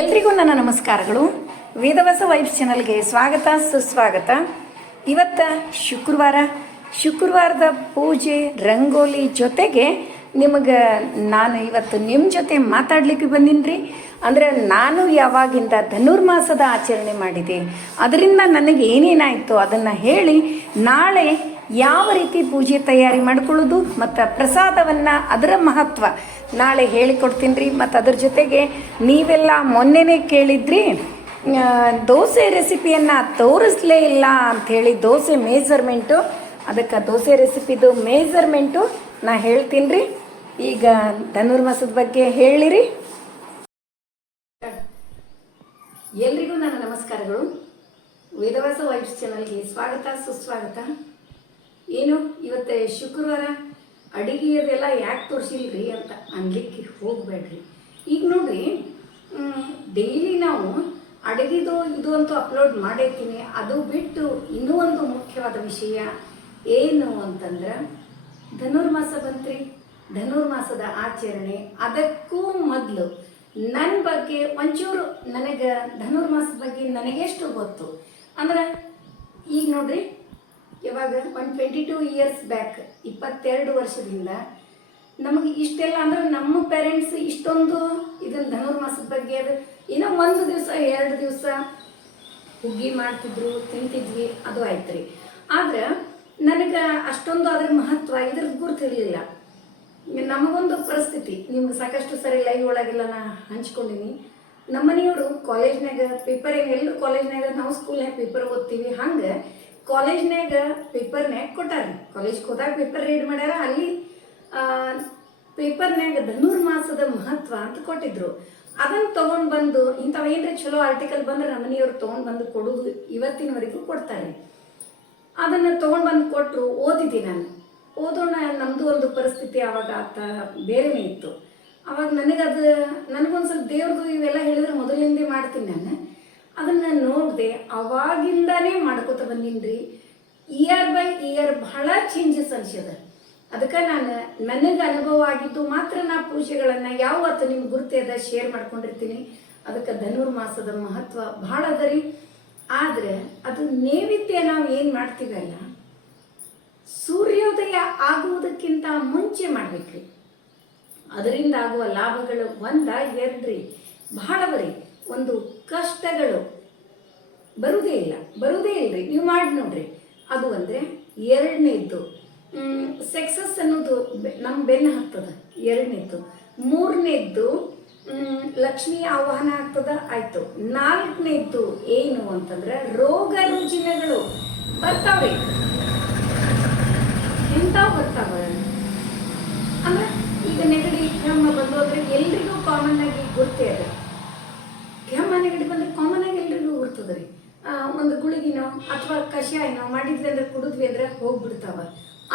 ಎಲ್ರಿಗೂ ನನ್ನ ನಮಸ್ಕಾರಗಳು. ವೇದವಸ ವೈಬ್ಸ್ ಚಾನಲ್ಗೆ ಸ್ವಾಗತ, ಸುಸ್ವಾಗತ. ಇವತ್ತ ಶುಕ್ರವಾರ. ಶುಕ್ರವಾರದ ಪೂಜೆ ರಂಗೋಲಿ ಜೊತೆಗೆ ನಿಮಗೆ ನಾನು ಇವತ್ತು ನಿಮ್ಮ ಜೊತೆ ಮಾತಾಡಲಿಕ್ಕೆ ರೀ ಅಂದರೆ ನಾನು ಯಾವಾಗಿಂದ ಧನುರ್ಮಾಸದ ಆಚರಣೆ ಮಾಡಿದೆ. ಅದರಿಂದ ನನಗೆ ಏನೇನಾಯಿತು ಅದನ್ನು ಹೇಳಿ ನಾಳೆ ಯಾವ ರೀತಿ ಪೂಜೆ ತಯಾರಿ ಮಾಡ್ಕೊಳ್ಳೋದು ಮತ್ತು ಪ್ರಸಾದವನ್ನು ಅದರ ಮಹತ್ವ ನಾಳೆ ಹೇಳಿಕೊಡ್ತೀನಿ ರೀ ಮತ್ತು ಅದ್ರ ಜೊತೆಗೆ ನೀವೆಲ್ಲ ಮೊನ್ನೆನೇ ಕೇಳಿದ್ರಿ ದೋಸೆ ರೆಸಿಪಿಯನ್ನು ತೋರಿಸ್ಲೇ ಇಲ್ಲ ಅಂಥೇಳಿ ದೋಸೆ ಮೇಜರ್ಮೆಂಟು, ಅದಕ್ಕೆ ದೋಸೆ ರೆಸಿಪಿದು ಮೇಜರ್ಮೆಂಟು ನಾ ಹೇಳ್ತೀನಿ ರೀ ಈಗ ಧನುರ್ಮಾಸದ ಬಗ್ಗೆ ಹೇಳಿರಿ. ಎಲ್ರಿಗೂ ನನ್ನ ನಮಸ್ಕಾರಗಳು. ವೇದವಾಸ ವೈಬ್ಸ್ ಚಾನಲ್ಗೆ ಸ್ವಾಗತ, ಸುಸ್ವಾಗತ. ಏನು ಇವತ್ತು ಶುಕ್ರವಾರ? ಅಡಿಗೆಯದೆಲ್ಲ ಯಾಕೆ ತೋರಿಸಿಲ್ರಿ ಅಂತ ಅನ್ಲಿಕ್ಕೆ ಹೋಗಬೇಡ್ರಿ. ಈಗ ನೋಡ್ರಿ ಡೈಲಿ ನಾವು ಅಡುಗೆದು ಇದು ಅಂತೂ ಅಪ್ಲೋಡ್ ಮಾಡಿರ್ತೀನಿ. ಅದು ಬಿಟ್ಟು ಇನ್ನೂ ಒಂದು ಮುಖ್ಯವಾದ ವಿಷಯ ಏನು ಅಂತಂದ್ರೆ, ಧನುರ್ಮಾಸ ಬಂತ್ರಿ. ಧನುರ್ಮಾಸದ ಆಚರಣೆ. ಅದಕ್ಕೂ ಮೊದಲು ನನ್ನ ಬಗ್ಗೆ ಒಂಚೂರು ನನಗೆ ಧನುರ್ಮಾಸದ ಬಗ್ಗೆ ನನಗೆಷ್ಟು ಗೊತ್ತು? ಅಂದ್ರೆ, ಈಗ ನೋಡ್ರಿ ಇವಾಗ ಒಂದು ಟ್ವೆಂಟಿ ಟೂ ಇಯರ್ಸ್ ಬ್ಯಾಕ್ ಇಪ್ಪತ್ತೆರಡು ವರ್ಷದಿಂದ ನಮಗೆ ಇಷ್ಟೆಲ್ಲ ಅಂದ್ರೆ ನಮ್ಮ ಪೇರೆಂಟ್ಸ್ ಇಷ್ಟೊಂದು ಇದನ್ನ ಧನುರ್ಮಾಸದ ಬಗ್ಗೆ ಅದು ಏನೋ ಒಂದು ದಿವಸ, ಎರಡು ದಿವಸ ಹುಗ್ಗಿ ಮಾಡ್ತಿದ್ರು, ತಿಂತಿದ್ವಿ, ಅದು ಆಯ್ತು ರೀ ಆದ್ರೆ ನನಗೆ ಅಷ್ಟೊಂದು ಅದ್ರ ಮಹತ್ವ ಇದ್ರ ಗುರುತಿರಲಿಲ್ಲ ನಮಗೊಂದು ಪರಿಸ್ಥಿತಿ, ನಿಮ್ಗೆ ಸಾಕಷ್ಟು ಸರಿ ಲೈವ್ ಒಳಗೆಲ್ಲ ನಾ ಹಂಚ್ಕೊಂಡಿನಿ. ನಮ್ಮ ಮನೆಯವರು ಕಾಲೇಜ್ನಾಗ ಪೇಪರ್ ಎಲ್ಲರೂ ಕಾಲೇಜ್ನಾಗ ನಾವು ಸ್ಕೂಲ್ನಾಗ ಪೇಪರ್ ಓದ್ತೀವಿ, ಹಂಗೆ ಕಾಲೇಜ್ನಾಗ ಪೇಪರ್ನ್ಯಾಗ ಕೊಟ್ಟಾರ. ಕಾಲೇಜ್ಗೆ ಹೋದಾಗ ಪೇಪರ್ ರೀಡ್ ಮಾಡ್ಯಾರ. ಅಲ್ಲಿ ಪೇಪರ್ನ್ಯಾಗ ಧನುರ್ಮಾಸದ ಮಹತ್ವ ಅಂತ ಕೊಟ್ಟಿದ್ರು. ಅದನ್ನ ತಗೊಂಡ್ ಬಂದು, ಇಂಥವು ಏನ್ರ ಚಲೋ ಆರ್ಟಿಕಲ್ ಬಂದ್ರೆ ನಮ್ಮ ಮನೆಯವ್ರು ತಗೊಂಡ್ ಬಂದು ಕೊಡೋದು ಇವತ್ತಿನವರೆಗೂ ಕೊಡ್ತಾರೆ. ಅದನ್ನು ತೊಗೊಂಡು ಬಂದು ಕೊಟ್ಟರು ಓದಿದ್ದೆ ನಾನು. ಓದೋಣ ನಮ್ಮದು ಒಂದು ಪರಿಸ್ಥಿತಿ ಅವಾಗ ಆತ ಬೇರೆನೇ ಇತ್ತು. ಅವಾಗ ನನಗದು, ನನಗೊಂದು ಸ್ವಲ್ಪ ದೇವ್ರದ್ದು ಇವೆಲ್ಲ ಹೇಳಿದ್ರೆ ಮೊದಲಿಂದೇ ಮಾಡ್ತೀನಿ ನಾನು. ಅದನ್ನು ನೋಡಿದೆ ಅವಾಗಿಂದಾನೇ ಮಾಡ್ಕೋತ ಬಂದೀನಿ ಇಯರ್ ಬೈ ಇಯರ್ ಬಹಳ ಚೇಂಜಸ್ ಅನ್ಸ್ಯದ. ಅದಕ್ಕೆ ನಾನು ನನಗೆ ಅನುಭವ ಆಗಿದ್ದು ಮಾತ್ರ ನಾ ಪೂಜೆಗಳನ್ನು ಯಾವತ್ತು ನಿಮ್ಗೆ ಅದ ಶೇರ್ ಮಾಡ್ಕೊಂಡಿರ್ತೀನಿ. ಅದಕ್ಕೆ ಧನುರ್ಮಾಸದ ಮಹತ್ವ ಭಾಳ ಅದ ರೀ. ಆದರೆ ಅದು ನೈವೇದ್ಯ ನಾವು ಏನು ಮಾಡ್ತೀವಲ್ಲ, ಸೂರ್ಯೋದಯ ಆಗುವುದಕ್ಕಿಂತ ಮುಂಚೆ ಮಾಡ್ಬೇಕ್ರಿ. ಅದರಿಂದ ಆಗುವ ಲಾಭಗಳು ಒಂದ, ಎರಡ್ರಿ. ಬಹಳವರಿ ಒಂದು ಕಷ್ಟಗಳು ಬರುವುದೇ ಇಲ್ಲ ಬರುವುದೇ ಇಲ್ರಿ. ನೀವು ಮಾಡಿ ನೋಡ್ರಿ. ಅದು ಅಂದರೆ ಎರಡನೇದ್ದು ಸಕ್ಸಸ್ ಅನ್ನೋದು ನಮ್ಮ ಬೆನ್ನ ಹತ್ತದ ಎರಡನೇದ್ದು. ಮೂರನೇದ್ದು ಲಕ್ಷ್ಮಿ ಆಹ್ವಾನ ಆಗ್ತದ, ಆಯ್ತು. ನಾಲ್ಕನೇದ್ದು ಏನು ಅಂತಂದ್ರೆ ರೋಗ ರುಜಿನಗಳು ಬರ್ತಾವೆ ಇಂಥವು ಬರ್ತಾವ. ಅಂದ್ರೆ ಈಗ ನೆಗಡಿ ಕೆಮ್ಮ ಬಂದೋದ್ರೆ ಎಲ್ರಿಗೂ ಕಾಮನ್ ಆಗಿ ಗೊತ್ತೇ ಅದ. ಕೆಮ್ಮ ನೆಗಡಿ ಬಂದ್ರೆ ಕಾಮನ್ ಆಗಿ ಎಲ್ಲರೂ ಇರ್ತದೆ ರೀ. ಒಂದು ಗುಳಿಗಿನೋ ಅಥವಾ ಕಷಾಯನೋ ಮಾಡಿದ್ವಿ ಅಂದ್ರೆ ಕುಡಿದ್ವಿ ಅಂದ್ರೆ ಹೋಗ್ಬಿಡ್ತಾವ.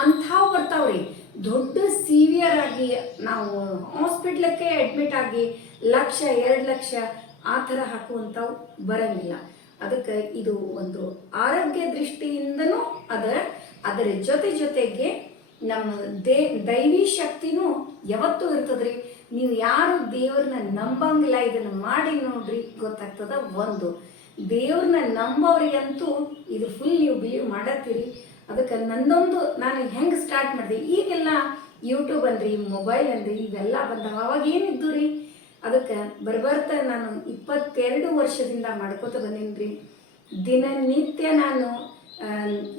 ಅಂಥವು ಬರ್ತಾವ್ರಿ ದೊಡ್ಡ ಸೀವಿಯರ್ ಆಗಿ ನಾವು ಹಾಸ್ಪಿಟ್ಲಕ್ಕೆ ಅಡ್ಮಿಟ್ ಆಗಿ ಲಕ್ಷ, ಎರಡು ಲಕ್ಷ ಆ ಥರ ಹಾಕುವಂಥವು ಬರಂಗಿಲ್ಲ. ಅದಕ್ಕೆ ಇದು ಒಂದು ಆರೋಗ್ಯ ದೃಷ್ಟಿಯಿಂದನೂ ಅದ, ಅದರ ಜೊತೆ ಜೊತೆಗೆ ನಮ್ಮ ದೇ ದೈವಿ ಶಕ್ತಿನೂ ಯಾವತ್ತೂ ಇರ್ತದ್ರಿ. ನೀವು ಯಾರು ದೇವ್ರನ್ನ ನಂಬಂಗಿಲ್ಲ, ಇದನ್ನ ಮಾಡಿ ನೋಡ್ರಿ, ಗೊತ್ತಾಗ್ತದ? ಒಂದು. ದೇವ್ರನ್ನ ನಂಬೋರಿಗಂತೂ ಇದು ಫುಲ್ ನೀವು ಬಿಲೀವ್ ಮಾಡತ್ತೀರಿ. ಅದಕ್ಕೆ ನಂದೊಂದು ನಾನು ಹೆಂಗೆ ಸ್ಟಾರ್ಟ್ ಮಾಡಿದೆ? ಈಗೆಲ್ಲ ಯೂಟ್ಯೂಬ್ ಅನ್ರಿ ಮೊಬೈಲ್ ಅನ್ರಿ, ಇವೆಲ್ಲ ಬಂದಾವ. ಅವಾಗ ಏನಿದ್ದು ರೀ? ಅದಕ್ಕೆ ಬರ್ಬರ್ತಾ ನಾನು ಇಪ್ಪತ್ತೆರಡು ವರ್ಷದಿಂದ ಮಾಡ್ಕೋತ ಬಂದೀನಿ ದಿನನಿತ್ಯ ನಾನು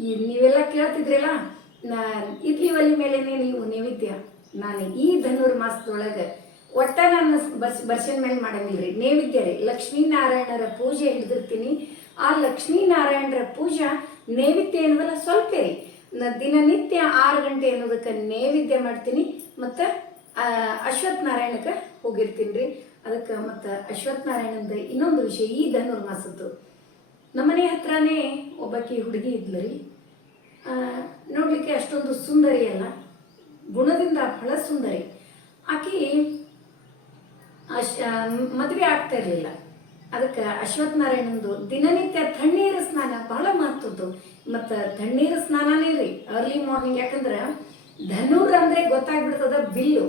ಈ ನೀವೆಲ್ಲ ಕೇಳ್ತಿದ್ರಲ್ಲ, ನಾ ಇಡ್ಲಿ ಒಲಿ ಮೇಲೇನೆ ನೀವು ನೈವೇದ್ಯ. ನಾನು ಈ ಧನುರ್ಮಾಸದೊಳಗೆ ಒಟ್ಟ ನಾನು ಬಸ್ ಬರ್ಷನ್ ಮೇಲೆ ಮಾಡಂಗಿಲ್ಲ ರೀ ನೈವೇದ್ಯ ರೀ ಲಕ್ಷ್ಮೀನಾರಾಯಣರ ಪೂಜೆ ಹಿಡಿದಿರ್ತೀನಿ. ಆ ಲಕ್ಷ್ಮೀನಾರಾಯಣರ ಪೂಜೆ ನೈವೇದ್ಯ ಏನದಲ್ಲ ಸ್ವಲ್ಪ ರೀ. ದಿನನಿತ್ಯ ಆರು ಗಂಟೆ ಅನ್ನೋದಕ್ಕೆ ನೈವೇದ್ಯ ಮಾಡ್ತೀನಿ. ಮತ್ತು ಅಶ್ವಥ್ ನಾರಾಯಣಕ್ಕೆ ಹೋಗಿರ್ತೀನಿ ರೀ ಅದಕ್ಕೆ ಮತ್ತು ಅಶ್ವಥ್ ನಾರಾಯಣದ ಇನ್ನೊಂದು ವಿಷಯ, ಈ ಧನುರ್ಮಾಸದ್ದು. ನಮ್ಮನೆ ಹತ್ರನೇ ಒಬ್ಬಾಕಿ ಹುಡುಗಿ ಇದ್ಲು ರೀ. ನೋಡ್ಲಿಕ್ಕೆ ಅಷ್ಟೊಂದು ಸುಂದರಿ ಅಲ್ಲ. ಗುಣದಿಂದ ಬಹಳ ಸುಂದರಿ. ಆಕಿ ಅಶ್ ಮದುವೆ ಆಗ್ತಾ ಇರಲಿಲ್ಲ. ಅದಕ್ಕೆ ಅಶ್ವತ್ಥನಾರಾಯಣಂದು ದಿನನಿತ್ಯ ತಣ್ಣೀರ ಸ್ನಾನ ಬಹಳ ಮಹತ್ವದ್ದು. ಮತ್ತು ತಣ್ಣೀರ ಸ್ನಾನನೇ ರೀ ಅರ್ಲಿ ಮಾರ್ನಿಂಗ್ ಯಾಕಂದ್ರೆ ಧನುರ್ ಅಂದ್ರೆ ಗೊತ್ತಾಗ್ಬಿಡ್ತದ ಬಿಲ್ಲು.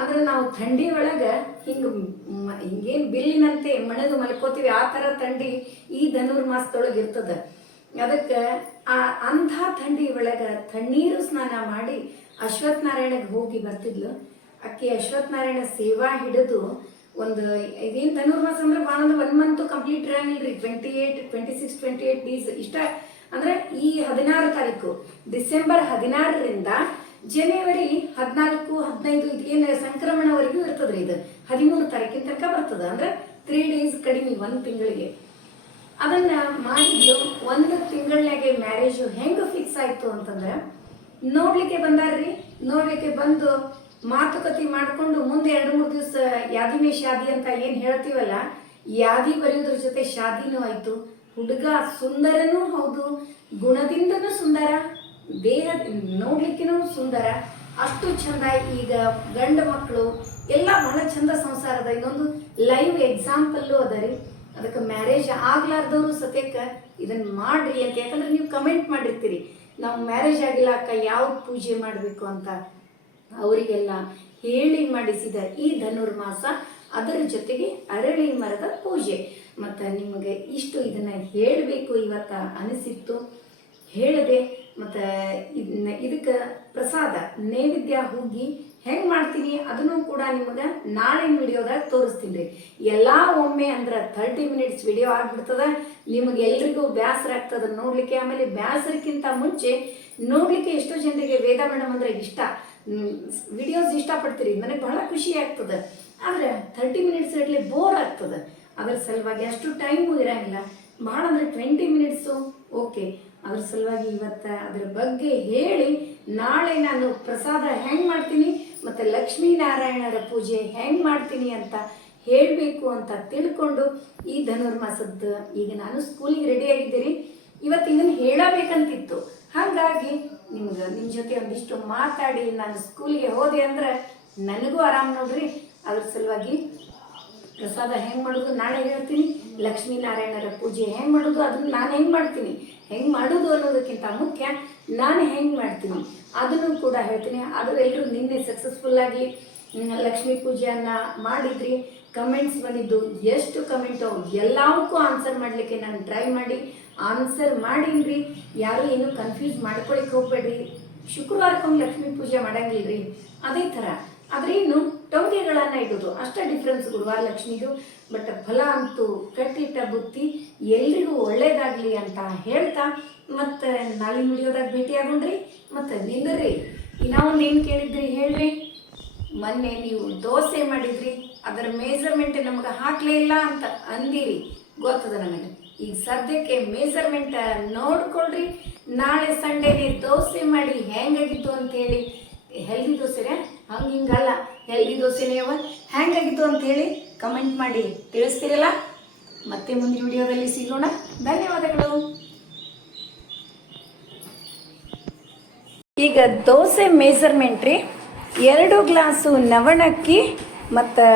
ಆದ್ರೆ ನಾವು ಥಂಡಿ ಒಳಗೆ ಹಿಂಗೆ ಹಿಂಗೇನು ಬಿಲ್ಲಿನಂತೆ ಮಣದು ಮಲ್ಕೋತೀವಿ, ಆ ಥರ ಥಂಡಿ ಈ ಧನುರ್ಮಾಸದೊಳಗೆ ಇರ್ತದೆ. ಅದಕ್ಕೆ ಆ ಅಂಥ ಥಂಡಿ ಒಳಗೆ ತಣ್ಣೀರು ಸ್ನಾನ ಮಾಡಿ ಅಶ್ವತ್ಥ ನಾರಾಯಣಗೆ ಹೋಗಿ ಬರ್ತಿದ್ಲು. ಅಕ್ಕಿ ಅಶ್ವತ್ಥ ನಾರಾಯಣ ಸೇವಾ ಹಿಡಿದು ಒಂದು ಇದೇನು ಧನುರ್ಮಾಸ ಅಂದ್ರೆ ಭಾಳ ಅಂದ್ರೆ one month complete ಇರಂಗಿಲ್ರಿ twenty eight twenty six twenty eight days ಇಷ್ಟ. ಅಂದ್ರೆ ಈ ಹದಿನಾರು ತಾರೀಕು, ಡಿಸೆಂಬರ್ ಹದಿನಾರರಿಂದ ಜನವರಿ ಹದಿನಾಲ್ಕು, ಹದಿನೈದು ಇದೇನು ಸಂಕ್ರಮಣವರೆಗೂ ಇರ್ತದ್ರಿ ಇದು. ಹದಿಮೂರು ತಾರೀಕಿನ ತನಕ ಬರ್ತದ. ಅಂದ್ರೆ ತ್ರೀ ಡೇಸ್ ಕಡಿಮೆ ಒಂದು ತಿಂಗಳಿಗೆ. ಅದನ್ನ ಮಾಡಿದ್ಲು ಒಂದು ತಿಂಗಳಾಗೆ ಮ್ಯಾರೇಜು ಹೆಂಗ್ ಫಿಕ್ಸ್ ಆಯ್ತು ಅಂತಂದ್ರೆ, ನೋಡ್ಲಿಕ್ಕೆ ಬಂದಾರ್ರಿ. ನೋಡ್ಲಿಕ್ಕೆ ಬಂದು ಮಾತುಕತೆ ಮಾಡಿಕೊಂಡು ಮುಂದೆ ಎರಡು ಮೂರು ದಿವಸ ಯಾದಿ ಮೇ ಶಾದಿ ಅಂತ ಏನು ಹೇಳ್ತೀವಲ್ಲ ಯಾದಿ ಬರೆಯೋದ್ರ ಜೊತೆ ಶಾದಿನೂ ಆಯ್ತು. ಹುಡುಗ ಸುಂದರನೂ ಹೌದು, ಗುಣದಿಂದನೂ ಸುಂದರ, ದೇಹ ನೋಡ್ಲಿಕ್ಕಿನೂ ಸುಂದರ. ಅಷ್ಟು ಚಂದ ಈಗ ಗಂಡ ಮಕ್ಕಳು ಎಲ್ಲ ಬಹಳ ಚಂದ ಸಂಸಾರದ. ಇದೊಂದು ಲೈವ್ ಎಕ್ಸಾಂಪಲ್ಲು ಅದ ರೀ. ಅದಕ್ಕೆ ಮ್ಯಾರೇಜ್ ಆಗ್ಲಾರ್ದವ್ರು ಸತ್ಯಕ್ಕೆ ಇದನ್ನ ಮಾಡ್ರಿ ಅಂತ. ಯಾಕಂದ್ರೆ ನೀವು ಕಮೆಂಟ್ ಮಾಡಿರ್ತೀರಿ, ನಾವು ಮ್ಯಾರೇಜ್ ಆಗಿಲ್ಲ ಅಕ್ಕ ಯಾವ ಪೂಜೆ ಮಾಡಬೇಕು ಅಂತ. ಅವರಿಗೆಲ್ಲ ಹೇಳಿ ಮಾಡಿಸಿದ ಈ ಧನುರ್ಮಾಸ ಅದರ ಜೊತೆಗೆ ಅರಳಿ ಮರದ ಪೂಜೆ. ಮತ್ತು ನಿಮಗೆ ಇಷ್ಟು ಇದನ್ನ ಹೇಳಬೇಕು ಇವತ್ತ ಅನಿಸಿತ್ತು. ಹೇಳಿದೆ ಮತ್ತು ಇದನ್ನ ಇದಕ್ಕೆ ಪ್ರಸಾದ ನೈವೇದ್ಯ ಹೋಗಿ ಹೆಂಗೆ ಮಾಡ್ತೀನಿ ಅದನ್ನು ಕೂಡ ನಿಮಗೆ ನಾಳೆ ವಿಡಿಯೋದಾಗ ತೋರಿಸ್ತೀನಿ ರೀ. ಎಲ್ಲ ಒಮ್ಮೆ ಅಂದ್ರೆ ತರ್ಟಿ ಮಿನಿಟ್ಸ್ ವಿಡಿಯೋ ಆಗ್ಬಿಡ್ತದ. ನಿಮಗೆ ಎಲ್ರಿಗೂ ಬೇಸರ ಆಗ್ತದ ನೋಡಲಿಕ್ಕೆ. ಆಮೇಲೆ ಬೇಸರಕ್ಕಿಂತ ಮುಂಚೆ ನೋಡಲಿಕ್ಕೆ ಎಷ್ಟೋ ಜನರಿಗೆ ವೇದ ಮೇಡಮ್ ಅಂದ್ರೆ ಇಷ್ಟ. ವಿಡಿಯೋಸ್ ಇಷ್ಟಪಡ್ತೀರಿ. ನನಗೆ ಬಹಳ ಖುಷಿ ಆಗ್ತದೆ. ಆದ್ರೆ ತರ್ಟಿ ಮಿನಿಟ್ಸ್ ಇರಲಿ ಬೋರ್ ಆಗ್ತದೆ. ಅದ್ರ ಸಲುವಾಗಿ ಅಷ್ಟು ಟೈಮು ಇರಂಗಿಲ್ಲ. ಭಾಳ ಅಂದ್ರೆ ಟ್ವೆಂಟಿ ಮಿನಿಟ್ಸು ಓಕೆ ಅದ್ರ ಸಲುವಾಗಿ ಇವತ್ತ ಅದ್ರ ಬಗ್ಗೆ ಹೇಳಿ ನಾಳೆ ನಾನು ಪ್ರಸಾದ ಹೆಂಗ್ ಮಾಡ್ತೀನಿ ಮತ್ತೆ ಲಕ್ಷ್ಮೀನಾರಾಯಣರ ಪೂಜೆ ಹೆಂಗ್ ಮಾಡ್ತೀನಿ ಅಂತ ಹೇಳಬೇಕು ಅಂತ ತಿಳ್ಕೊಂಡು ಈ ಧನುರ್ಮಾಸದ ಈಗ ನಾನು ಸ್ಕೂಲಿಗೆ ರೆಡಿ ಆಗಿದ್ದೀರಿ ಇವತ್ತು ಇದನ್ನು ಹೇಳಬೇಕಂತಿತ್ತು. ಹಾಗಾಗಿ ನಿಮ್ಗೆ ನಿಮ್ಮ ಜೊತೆ ಒಂದಿಷ್ಟು ಮಾತಾಡಿ ನಾನು ಸ್ಕೂಲಿಗೆ ಹೋದೆ ಅಂದ್ರೆ ನನಗೂ ಆರಾಮ್ ನೋಡ್ರಿ. ಅದ್ರ ಸಲುವಾಗಿ ಪ್ರಸಾದ ಹೆಂಗೆ ಮಾಡೋದು? ನಾಳೆ ಹೇಳ್ತೀನಿ. ಲಕ್ಷ್ಮೀನಾರಾಯಣರ ಪೂಜೆ ಹೆಂಗೆ ಮಾಡೋದು? ಅದನ್ನು ನಾನು ಹೆಂಗೆ ಮಾಡ್ತೀನಿ? ಹೆಂಗೆ ಮಾಡೋದು ಅನ್ನೋದಕ್ಕಿಂತ ಮುಖ್ಯ ನಾನು ಹೆಂಗೆ ಮಾಡ್ತೀನಿ? ಅದನ್ನು ಕೂಡ ಹೇಳ್ತೀನಿ. ಆದರೆ ಎಲ್ಲರೂ ನಿನ್ನೆ ಸಕ್ಸಸ್ಫುಲ್ಲಾಗಿ ಲಕ್ಷ್ಮೀ ಪೂಜೆಯನ್ನ ಮಾಡಿದ್ರಿ. ಕಮೆಂಟ್ಸ್ ಬಂದಿದ್ದು ಎಷ್ಟು ಕಮೆಂಟ್ ಎಲ್ಲವಕ್ಕೂ ಆನ್ಸರ್ ಮಾಡಲಿಕ್ಕೆ ನಾನು ಟ್ರೈ ಮಾಡಿ ಆನ್ಸರ್ ಮಾಡಿನ್ರಿ. ಯಾರು ಏನು ಕನ್ಫ್ಯೂಸ್ ಮಾಡ್ಕೊಳಿಕ್ ಹೋಗ್ಬೇಡ್ರಿ. ಶುಕ್ರವಾರಕ್ಕೊಮ್ಮೆ ಲಕ್ಷ್ಮೀ ಪೂಜೆ ಮಾಡಂಗಿಲ್ರಿ. ಅದೇ ಥರ. ಆದ್ರೆ ಇನ್ನು ಟೊಂಗೆಗಳನ್ನು ಇಡೋದು, ಅಷ್ಟೇ ಡಿಫ್ರೆನ್ಸ್ ಗುರುವಾರ ಲಕ್ಷ್ಮಿದು ಬಟ್ ಫಲ ಅಂತೂ ಕಟ್ಟಿಟ್ಟ ಬುತ್ತಿ ಎಲ್ರಿಗೂ ಒಳ್ಳೇದಾಗ್ಲಿ ಅಂತ ಹೇಳ್ತಾ, ಮತ್ತೆ ನಾಳೆ ವಿಡಿಯೋದಾಗ ಭೇಟಿ ಮತ್ತು ಮತ್ತೆ ನಿಂದ್ರಿ ಇನ್ನೊಂದು ಏನು ಕೇಳಿದ್ರಿ ಹೇಳ್ರಿ? ಮೊನ್ನೆ ನೀವು ದೋಸೆ ಮಾಡಿದ್ರಿ, ಅದರ ಮೇಜರ್ಮೆಂಟ್ ನಮ್ಗೆ ಹಾಕ್ಲೇ ಇಲ್ಲ ಅಂತ ಅಂದಿರಿ. ಗೊತ್ತದ ನನಗೆ ಈಗ ಸದ್ಯಕ್ಕೆ ಮೇಜರ್ಮೆಂಟ್ ನೋಡ್ಕೊಳ್ರಿ. ನಾಳೆ ಸಂಡೇಗೆ ದೋಸೆ ಮಾಡಿ ಹೆಂಗಾಗಿತ್ತು ಅಂತ ಹೇಳಿ ಹೆಲ್ದಿ ದೋಸೆನೇ? ಹಂಗೆ ಹಿಂಗಲ್ಲ ಎಲ್ಲಿ ದೋಸೆನೇ ಅವ ಹ್ಯಾಂಗಾಗಿತ್ತು ಅಂತ ಹೇಳಿ ಕಮೆಂಟ್ ಮಾಡಿ. ತಿಳಿಸ್ತೀರಲ್ಲ? ಮತ್ತೆ ಮುಂದಿನ ವಿಡಿಯೋದಲ್ಲಿ ಸಿಗೋಣ. ಧನ್ಯವಾದಗಳು. ಈಗ ದೋಸೆ ಮೇಜರ್ಮೆಂಟ್ ರೀ. ಎರಡು ಗ್ಲಾಸು ನವಣಕ್ಕಿ ಮತ್ತು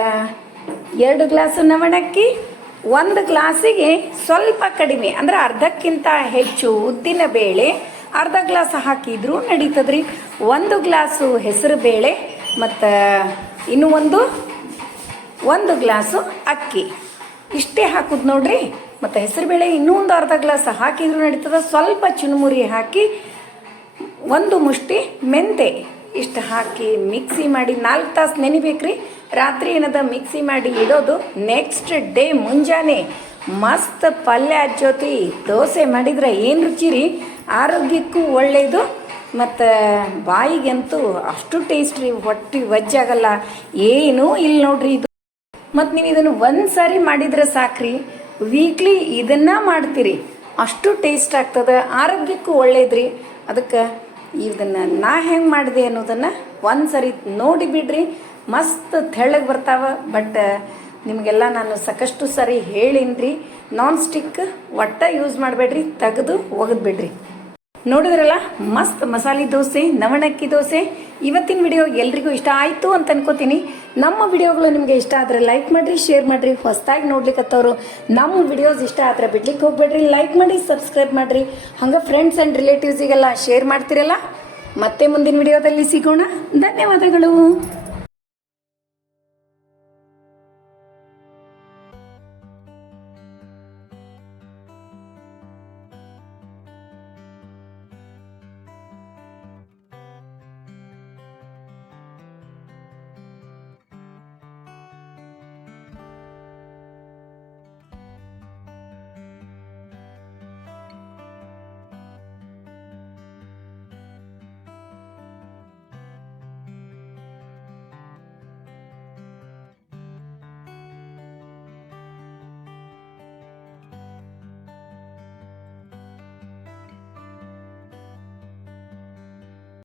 ಎರಡು ಗ್ಲಾಸು ನವಣಕ್ಕಿ, ಒಂದು ಗ್ಲಾಸಿಗೆ ಸ್ವಲ್ಪ ಕಡಿಮೆ, ಅಂದ್ರೆ ಅರ್ಧಕ್ಕಿಂತ ಹೆಚ್ಚು ಉದ್ದಿನ ಬೇಳೆ, ಅರ್ಧ ಗ್ಲಾಸ್ ಹಾಕಿದ್ರೂ ನಡೀತದ್ರಿ. ಒಂದು ಗ್ಲಾಸು ಹೆಸರು ಬೇಳೆ ಮತ್ತು ಇನ್ನು ಒಂದು ಒಂದು ಗ್ಲಾಸು ಅಕ್ಕಿ. ಇಷ್ಟೇ ಹಾಕುದು ನೋಡ್ರಿ. ಮತ್ತು ಹೆಸರುಬೇಳೆ ಇನ್ನೂ ಒಂದು ಅರ್ಧ ಗ್ಲಾಸ್ ಹಾಕಿದ್ರು ನಡೀತದೆ. ಸ್ವಲ್ಪ ಚುನುಮುರಿ ಹಾಕಿ, ಒಂದು ಮುಷ್ಟಿ ಮೆಂತೆ ಇಷ್ಟು ಹಾಕಿ ಮಿಕ್ಸಿ ಮಾಡಿ ನಾಲ್ಕು ತಾಸು ನೆನಿಬೇಕ್ರಿ. ರಾತ್ರಿ ಏನದ ಮಿಕ್ಸಿ ಮಾಡಿ ಇಡೋದು. ನೆಕ್ಸ್ಟ್ ಡೇ ಮುಂಜಾನೆ ಮಸ್ತ್ ಪಲ್ಯ ಜೊತೆ ದೋಸೆ ಮಾಡಿದ್ರೆ ಏನು ರುಚಿ ರೀ ಆರೋಗ್ಯಕ್ಕೂ ಒಳ್ಳೆಯದು ಮತ್ತು ಬಾಯಿಗಂತೂ ಅಷ್ಟು ಟೇಸ್ಟ್ ರೀ, ಹೊಟ್ಟೆ ವಜ್ಜಾಗಲ್ಲ. ಏನೂ ಇಲ್ಲ ನೋಡ್ರಿ ಇದು. ಮತ್ತು ನೀವು ಇದನ್ನು ಒಂದು ಸಾರಿ ಮಾಡಿದ್ರೆ ಸಾಕ್ರಿ. ವೀಕ್ಲಿ ಇದನ್ನ ಮಾಡ್ತೀರಿ. ಅಷ್ಟು ಟೇಸ್ಟ್ ಆಗ್ತದೆ, ಆರೋಗ್ಯಕ್ಕೂ ಒಳ್ಳೇದ್ರಿ. ಅದಕ್ಕೆ ಇದನ್ನು ನಾ ಹೆಂಗೆ ಮಾಡಿದೆ ಅನ್ನೋದನ್ನು ಒಂದು ಸರಿ ನೋಡಿ ಬಿಡ್ರಿ. ಮಸ್ತ್ ತೆಳ್ಳಗೆ ಬರ್ತಾವ ಬಟ್ ನಿಮಗೆಲ್ಲ ನಾನು ಸಾಕಷ್ಟು ಸರಿ ಹೇಳಿನ್ರಿ. ನಾನ್ ಸ್ಟಿಕ್ ಒಟ್ಟ ಯೂಸ್ ಮಾಡಬೇಡ್ರಿ, ತೆಗೆದು ಒಗೆದ್ಬಿಡ್ರಿ ನೋಡಿದ್ರಲ್ಲ? ಮಸ್ತ್ ಮಸಾಲೆ ದೋಸೆ, ನವಣಕ್ಕಿ ದೋಸೆ. ಇವತ್ತಿನ ವಿಡಿಯೋ ಎಲ್ರಿಗೂ ಇಷ್ಟ ಆಯಿತು ಅಂತ ಅನ್ಕೋತೀನಿ. ನಮ್ಮ ವಿಡಿಯೋಗಳು ನಿಮಗೆ ಇಷ್ಟ ಆದರೆ ಲೈಕ್ ಮಾಡಿರಿ ಶೇರ್ ಮಾಡಿರಿ, ಹೊಸದಾಗಿ ನೋಡ್ಲಿಕ್ಕತ್ತವರು ನಮ್ಮ ವಿಡಿಯೋಸ್ ಇಷ್ಟ ಆದರೆ ಬಿಡ್ಲಿಕ್ಕೆ ಹೋಗ್ಬೇಡ್ರಿ. ಲೈಕ್ ಮಾಡಿ ಸಬ್ಸ್ಕ್ರೈಬ್ ಮಾಡಿರಿ. ಹಂಗೆ ಫ್ರೆಂಡ್ಸ್ ಆ್ಯಂಡ್ ರಿಲೇಟಿವ್ಸಿಗೆಲ್ಲ ಶೇರ್ ಮಾಡ್ತಿರಲ್ಲ? ಮತ್ತೆ ಮುಂದಿನ ವಿಡಿಯೋದಲ್ಲಿ ಸಿಗೋಣ. ಧನ್ಯವಾದಗಳು.